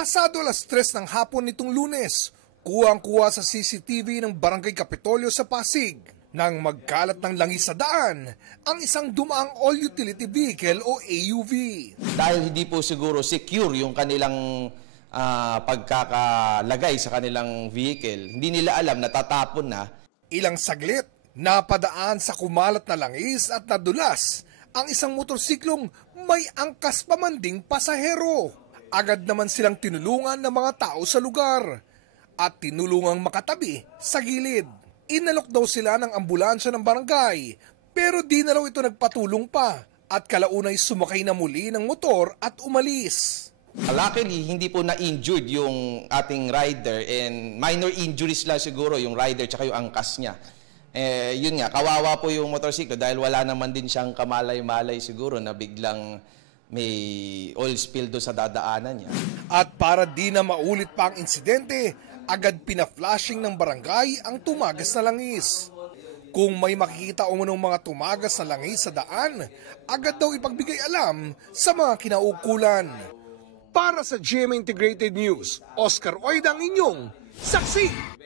Pasado alas 3 ng hapon nitong Lunes, kuwang-kuwa sa CCTV ng Barangay Kapitolyo sa Pasig nang magkalat ng langis sa daan ang isang dumaang all-utility vehicle o AUV. Dahil hindi po siguro secure yung kanilang pagkakalagay sa kanilang vehicle, hindi nila alam na tatapon na. Ilang saglit, napadaan sa kumalat na langis at nadulas ang isang motorsiklong may angkas pa man ding pasahero. Agad naman silang tinulungan ng mga tao sa lugar at tinulungang makatabi sa gilid. Inalok daw sila ng ambulansya ng barangay pero di na raw ito nagpatulong pa at kalaunay sumakay na muli ng motor at umalis. Luckily, hindi po na-injured yung ating rider and minor injuries lang siguro yung rider tsaka yung angkas niya. Yun nga, kawawa po yung motorsiklo dahil wala naman din siyang kamalay-malay siguro na biglang may oil spill doon sa dadaanan niya. At para di na maulit pa ang insidente, agad pina-flashing ng barangay ang tumagas na langis. Kung may makikita umunong mga tumagas na langis sa daan, agad daw ipagbigay alam sa mga kinaukulan. Para sa GMA Integrated News, Oscar Oida ang inyong saksi!